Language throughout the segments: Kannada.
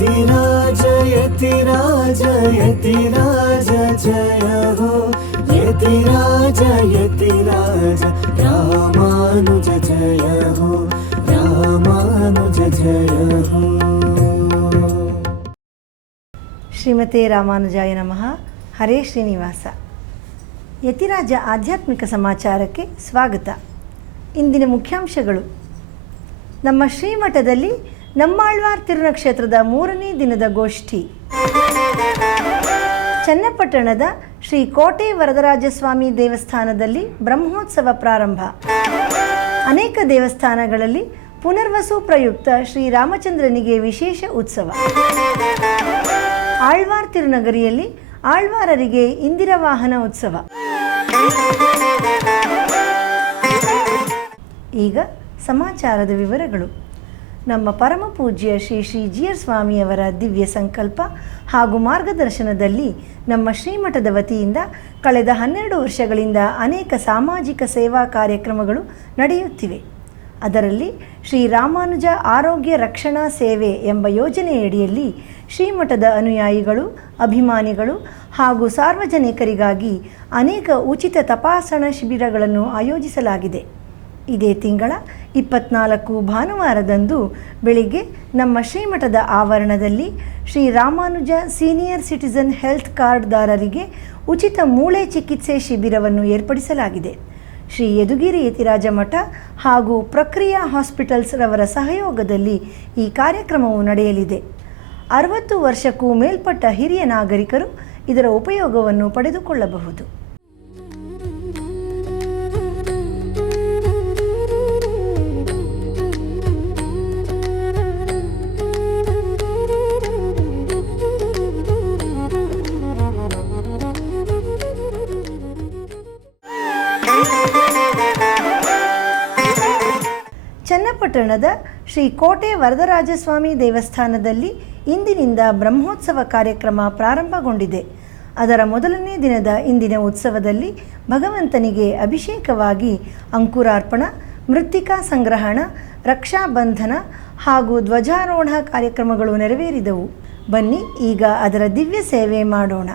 यतिराज यतिराज यतिराज जय हो यतिराज यतिराज रामानुज जय हो रामानुज जय हो। ಶ್ರೀಮತೆ ರಾಮಾನುಜಾಯ ನಮಃ. ಹರೇ ಶ್ರೀನಿವಾಸ. ಯತಿರಾಜ ಆಧ್ಯಾತ್ಮಿಕ ಸಮಾಚಾರಕ್ಕೆ ಸ್ವಾಗತ. ಇಂದಿನ ಮುಖ್ಯಾಂಶಗಳು. ನಮ್ಮ ಶ್ರೀಮಠದಲ್ಲಿ ನಮ್ಮಾಳ್ವಾರ್ ತಿರುನಕ್ಷತ್ರದ 3ನೇ ದಿನದ ಗೋಷ್ಠಿ. ಚನ್ನಪಟ್ಟಣದ ಶ್ರೀ ಕೋಟೆ ವರದರಾಜಸ್ವಾಮಿ ದೇವಸ್ಥಾನದಲ್ಲಿ ಬ್ರಹ್ಮೋತ್ಸವ ಪ್ರಾರಂಭ. ಅನೇಕ ದೇವಸ್ಥಾನಗಳಲ್ಲಿ ಪುನರ್ವಸು ಪ್ರಯುಕ್ತ ಶ್ರೀರಾಮಚಂದ್ರನಿಗೆ ವಿಶೇಷ ಉತ್ಸವ. ಆಳ್ವಾರ್ ತಿರುನಗರಿಯಲ್ಲಿ ಆಳ್ವಾರರಿಗೆ ಇಂದಿರಾ ವಾಹನ ಉತ್ಸವ. ಈಗ ಸಮಾಚಾರದ ವಿವರಗಳು. ನಮ್ಮ ಪರಮ ಪೂಜ್ಯ ಶ್ರೀ ಶ್ರೀ ಜಿಯರ್ ಸ್ವಾಮಿಯವರ ದಿವ್ಯ ಸಂಕಲ್ಪ ಹಾಗೂ ಮಾರ್ಗದರ್ಶನದಲ್ಲಿ ನಮ್ಮ ಶ್ರೀಮಠದ ವತಿಯಿಂದ ಕಳೆದ 12 ವರ್ಷಗಳಿಂದ ಅನೇಕ ಸಾಮಾಜಿಕ ಸೇವಾ ಕಾರ್ಯಕ್ರಮಗಳು ನಡೆಯುತ್ತಿವೆ. ಅದರಲ್ಲಿ ಶ್ರೀ ರಾಮಾನುಜ ಆರೋಗ್ಯ ರಕ್ಷಣಾ ಸೇವೆ ಎಂಬ ಯೋಜನೆಯಡಿಯಲ್ಲಿ ಶ್ರೀಮಠದ ಅನುಯಾಯಿಗಳು, ಅಭಿಮಾನಿಗಳು ಹಾಗೂ ಸಾರ್ವಜನಿಕರಿಗಾಗಿ ಅನೇಕ ಉಚಿತ ತಪಾಸಣಾ ಶಿಬಿರಗಳನ್ನು ಆಯೋಜಿಸಲಾಗಿದೆ. ಇದೇ ತಿಂಗಳ 24 ಭಾನುವಾರದಂದು ಬೆಳಿಗ್ಗೆ ನಮ್ಮ ಶ್ರೀಮಠದ ಆವರಣದಲ್ಲಿ Shri Ramanuja senior citizen health ಕಾರ್ಡ್ದಾರರಿಗೆ ಉಚಿತ ಮೂಳೆ ಚಿಕಿತ್ಸೆ ಶಿಬಿರವನ್ನು ಏರ್ಪಡಿಸಲಾಗಿದೆ. ಶ್ರೀ ಯದುಗಿರಿ ಯತಿರಾಜ ಮಠ ಹಾಗೂ ಪ್ರಕ್ರಿಯಾ ಹಾಸ್ಪಿಟಲ್ಸ್ ರವರ ಸಹಯೋಗದಲ್ಲಿ ಈ ಕಾರ್ಯಕ್ರಮವು ನಡೆಯಲಿದೆ. 60 ವರ್ಷಕ್ಕೂ ಮೇಲ್ಪಟ್ಟ ಹಿರಿಯ ನಾಗರಿಕರು ಇದರ ಉಪಯೋಗವನ್ನು ಪಡೆದುಕೊಳ್ಳಬಹುದು. ಚನ್ನಪಟ್ಟಣದ ಶ್ರೀ ಕೋಟೆ ವರದರಾಜಸ್ವಾಮಿ ದೇವಸ್ಥಾನದಲ್ಲಿ ಇಂದಿನಿಂದ ಬ್ರಹ್ಮೋತ್ಸವ ಕಾರ್ಯಕ್ರಮ ಪ್ರಾರಂಭಗೊಂಡಿದೆ. ಅದರ ಮೊದಲನೇ ದಿನದ ಇಂದಿನ ಉತ್ಸವದಲ್ಲಿ ಭಗವಂತನಿಗೆ ಅಭಿಷೇಕವಾಗಿ ಅಂಕುರಾರ್ಪಣ, ಮೃತ್ತಿಕಾ ಸಂಗ್ರಹಣ, ರಕ್ಷಾಬಂಧನ ಹಾಗೂ ಧ್ವಜಾರೋಹಣ ಕಾರ್ಯಕ್ರಮಗಳು ನೆರವೇರಿದವು. ಬನ್ನಿ ಈಗ ಅದರ ದಿವ್ಯ ಸೇವೆ ಮಾಡೋಣ.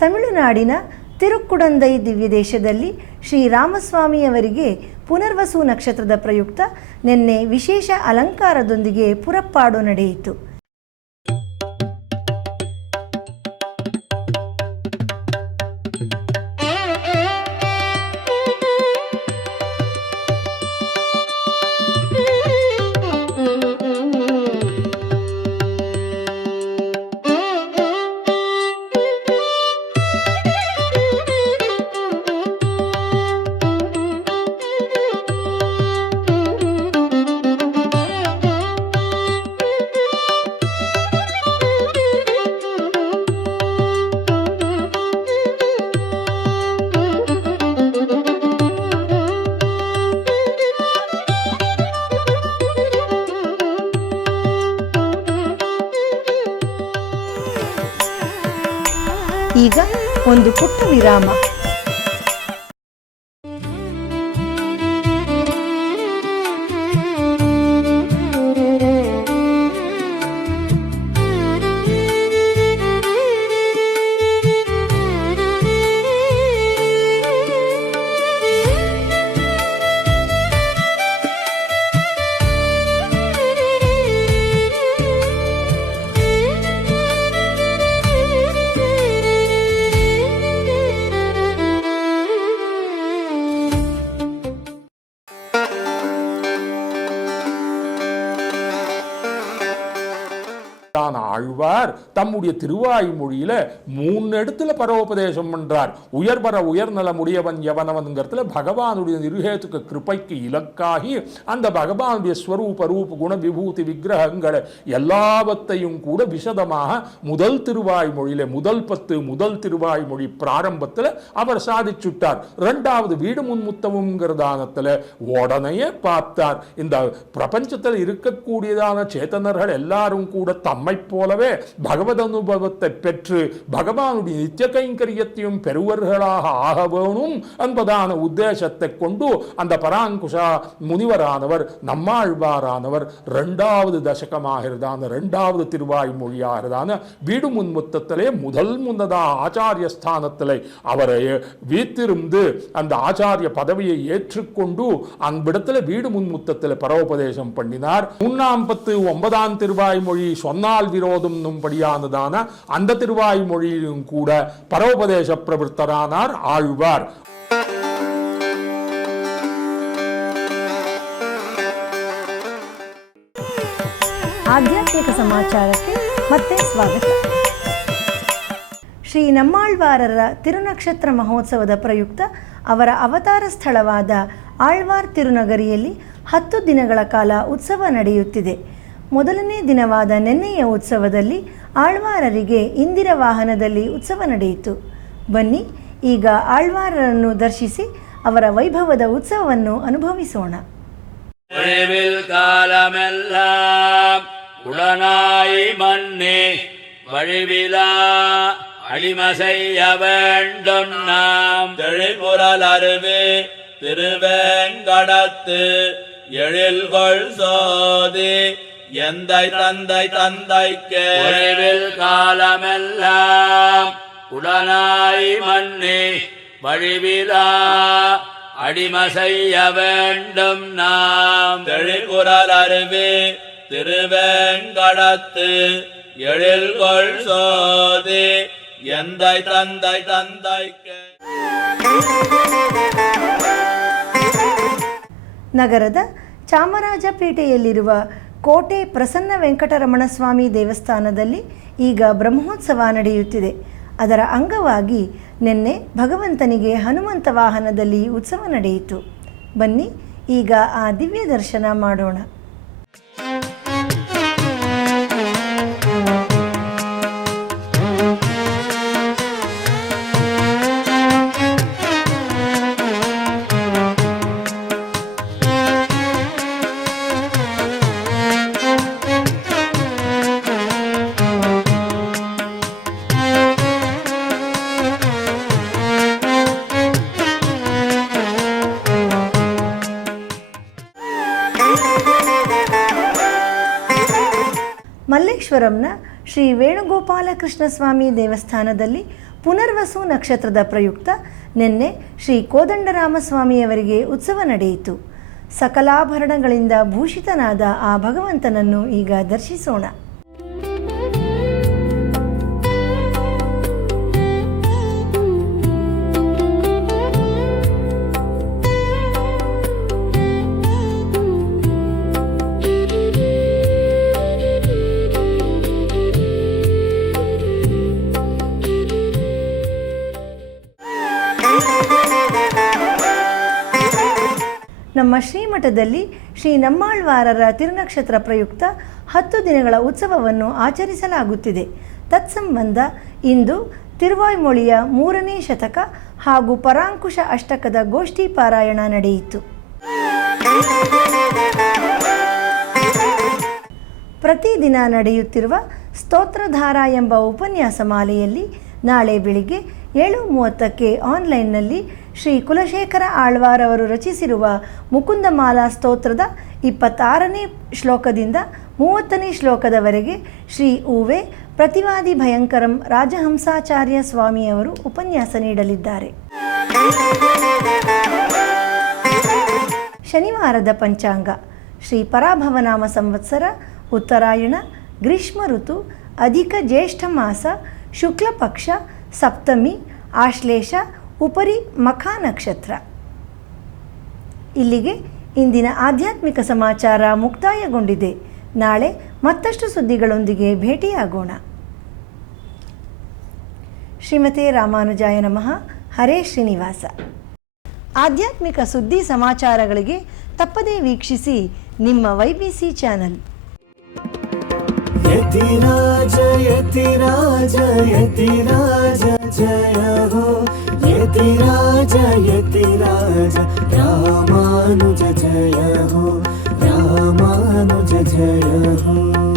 ತಮಿಳುನಾಡಿನ ತಿರುಕ್ಕುಡಂದೈ ದಿವ್ಯ ದೇಶದಲ್ಲಿ ಶ್ರೀರಾಮಸ್ವಾಮಿಯವರಿಗೆ ಪುನರ್ವಸು ನಕ್ಷತ್ರದ ಪ್ರಯುಕ್ತ ನಿನ್ನೆ ವಿಶೇಷ ಅಲಂಕಾರದೊಂದಿಗೆ ಪುರಪ್ಪಾಡು ನಡೆಯಿತು. ಈಗ ಒಂದು ಪುಟ್ಟ ವಿರಾಮ. ஆழ்வார் தம்முடைய திருவாய்மொழியில 3 இடத்துல பரோபதேசம் பண்றார். உயர்வர உயர்நலமுடையவன் எவனவன்கிறதுல பகவானுடைய நிருஹேதுக்க கிருபைக்கு இலக்காகி அந்த பகவானுடைய ஸ்வரூப ரூப குண விபூதி விக்கிரகங்களை எல்லாவற்றையும் கூட விசதமாக முதல் திருவாய்மொழியில முதல் 10 முதல் திருவாய்மொழி பிராரம்பத்தில் அவர் சாதிச்சுட்டார். 2வது வீடு முன்முத்தமுங்கிறதானத்தில் உடனே பார்த்தார். இந்த பிரபஞ்சத்தில் இருக்கக்கூடியதான சேத்தனர்கள் எல்லாரும் கூட தம்மை போலவே பகவத் அனுபவத்தை பெற்று பகவானுடைய நித்திய கைங்கரியத்தையும் பெறுவர்களாக ஆக வேணும் என்பதான உத்தேசத்தை கொண்டு அந்த பராங்குஷா முனிவரானவர் நம்மாழ்வாரானவர் 2வது தசகமாகிறதான 2வது திருவாய்மொழியாகிறதான வீடு முன்முத்தத்திலே முன்னதா ஆச்சாரிய ஸ்தானத்திலே அவரை வீத்திருந்து அந்த ஆச்சாரிய பதவியை ஏற்றுக்கொண்டு அவ்விடத்தில் வீடு முன்முத்தத்தில் பரோபதேசம் பண்ணினார். 349 திருவாய்மொழி சொன்னால் விரோதம் படியானதான அந்த திருவாய்மொழியிலும் கூட பரோபதேச பிரவருத்தரானார் ஆழ்வார். ಆಧ್ಯಾತ್ಮಿಕ ಸಮಾಚಾರಕ್ಕೆ ಮತ್ತೆ ಸ್ವಾಗತ. ಶ್ರೀ ನಮ್ಮಾಳ್ವಾರರ ತಿರುನಕ್ಷತ್ರ ಮಹೋತ್ಸವದ ಪ್ರಯುಕ್ತ ಅವರ ಅವತಾರ ಸ್ಥಳವಾದ ಆಳ್ವಾರ್ ತಿರುನಗರಿಯಲ್ಲಿ 10 ದಿನಗಳ ಕಾಲ ಉತ್ಸವ ನಡೆಯುತ್ತಿದೆ. ಮೊದಲನೇ ದಿನವಾದ ನೆನ್ನೆಯ ಉತ್ಸವದಲ್ಲಿ ಆಳ್ವಾರರಿಗೆ ಇಂದಿರ ವಾಹನದಲ್ಲಿ ಉತ್ಸವ ನಡೆಯಿತು. ಬನ್ನಿ ಈಗ ಆಳ್ವಾರರನ್ನು ದರ್ಶಿಸಿ ಅವರ ವೈಭವದ ಉತ್ಸವವನ್ನು ಅನುಭವಿಸೋಣ. உடனாய் மன்னே வழிவிலா அடிமசைய வேண்டும் நாம் தெழிபுரல் அருவே திருவேங்கடத்து எழில்கொள் சோதி எந்தை தந்தை தந்தைக்கு உறைவில் காலமெல்லாம் உடனாய் மன்னே வழிவிலா அடிமசைய வேண்டும் நாம் தெழிபுரல் அருவே திருவேங்கடத்து எழில்கொள் சோதி எந்தை தந்தை தந்தைக்கு. ನಗರದ ಚಾಮರಾಜಪೇಟೆಯಲ್ಲಿರುವ ಕೋಟೆ ಪ್ರಸನ್ನ ವೆಂಕಟರಮಣ ಸ್ವಾಮಿ ದೇವಸ್ಥಾನದಲ್ಲಿ ಈಗ ಬ್ರಹ್ಮೋತ್ಸವ ನಡೆಯುತ್ತಿದೆ. ಅದರ ಅಂಗವಾಗಿ ನಿನ್ನೆ ಭಗವಂತನಿಗೆ ಹನುಮಂತ ವಾಹನದಲ್ಲಿ ಉತ್ಸವ ನಡೆಯಿತು. ಬನ್ನಿ ಈಗ ಆ ದಿವ್ಯ ದರ್ಶನ ಮಾಡೋಣ. ಮಲ್ಲೇಶ್ವರಂನ ಶ್ರೀ ವೇಣುಗೋಪಾಲಕೃಷ್ಣ ಸ್ವಾಮಿ ದೇವಸ್ಥಾನದಲ್ಲಿ ಪುನರ್ವಸು ನಕ್ಷತ್ರದ ಪ್ರಯುಕ್ತ ನಿನ್ನೆ ಶ್ರೀ ಕೋದಂಡರಾಮಸ್ವಾಮಿಯವರಿಗೆ ಉತ್ಸವ ನಡೆಯಿತು. ಸಕಲಾಭರಣಗಳಿಂದ ಭೂಷಿತನಾದ ಆ ಭಗವಂತನನ್ನು ಈಗ ದರ್ಶಿಸೋಣ. ನಮ್ಮ ಶ್ರೀಮಠದಲ್ಲಿ ಶ್ರೀ ನಮ್ಮಾಳ್ವಾರರ ತಿರುನಕ್ಷತ್ರ ಪ್ರಯುಕ್ತ 10 ದಿನಗಳ ಉತ್ಸವವನ್ನು ಆಚರಿಸಲಾಗುತ್ತಿದೆ. ತತ್ಸಂಬಂಧ ಇಂದು ತಿರುವಾಯ್ಮೊಳಿಯ 3ನೇ ಶತಕ ಹಾಗೂ ಪರಾಂಕುಶ ಅಷ್ಟಕದ ಗೋಷ್ಠಿ ಪಾರಾಯಣ ನಡೆಯಿತು. ಪ್ರತಿದಿನ ನಡೆಯುತ್ತಿರುವ ಸ್ತೋತ್ರಧಾರ ಎಂಬ ಉಪನ್ಯಾಸ ಮಾಲೆಯಲ್ಲಿ ನಾಳೆ ಬೆಳಿಗ್ಗೆ 7:30ಕ್ಕೆ ಆನ್ಲೈನ್ನಲ್ಲಿ ಶ್ರೀ ಕುಲಶೇಖರ ಆಳ್ವಾರ್ ಅವರು ರಚಿಸಿರುವ ಮುಕುಂದಮಾಲಾ ಸ್ತೋತ್ರದ 26ನೇ ಶ್ಲೋಕದಿಂದ 30ನೇ ಶ್ಲೋಕದವರೆಗೆ ಶ್ರೀ ಉವೆ ಪ್ರತಿವಾದಿ ಭಯಂಕರಂ ರಾಜಹಂಸಾಚಾರ್ಯ ಸ್ವಾಮಿಯವರು ಉಪನ್ಯಾಸ ನೀಡಲಿದ್ದಾರೆ. ಶನಿವಾರದ ಪಂಚಾಂಗ ಶ್ರೀ ಪರಾಭವನಾಮ ಸಂವತ್ಸರ ಉತ್ತರಾಯಣ ಗ್ರೀಷ್ಮ ಋತು ಅಧಿಕ ಜ್ಯೇಷ್ಠ ಮಾಸ ಶುಕ್ಲ ಪಕ್ಷ ಸಪ್ತಮಿ ಆಶ್ಲೇಷ ಉಪರಿ ಮಖಾ ನಕ್ಷತ್ರ. ಇಲ್ಲಿಗೆ ಇಂದಿನ ಆಧ್ಯಾತ್ಮಿಕ ಸಮಾಚಾರ ಮುಕ್ತಾಯಗೊಂಡಿದೆ. ನಾಳೆ ಮತ್ತಷ್ಟು ಸುದ್ದಿಗಳೊಂದಿಗೆ ಭೇಟಿಯಾಗೋಣ. ಶ್ರೀಮತೆ ರಾಮಾನುಜಾಯ ನಮಃ. ಹರೇ ಶ್ರೀನಿವಾಸ. ಆಧ್ಯಾತ್ಮಿಕ ಸುದ್ದಿ ಸಮಾಚಾರಗಳಿಗೆ ತಪ್ಪದೇ ವೀಕ್ಷಿಸಿ ನಿಮ್ಮ YBC ಚಾನಲ್. ಯತಿರಾಜ ಯತಿರಾಜ ಯತಿರಾಜ ಜಯ ಹೋ, ಯತಿರಾಜ ಯತಿರಾಜ ರಾಮಾನುಜ ಜಯ ಹೋ, ರಾಮಾನುಜ ಜಯ ಹೋ.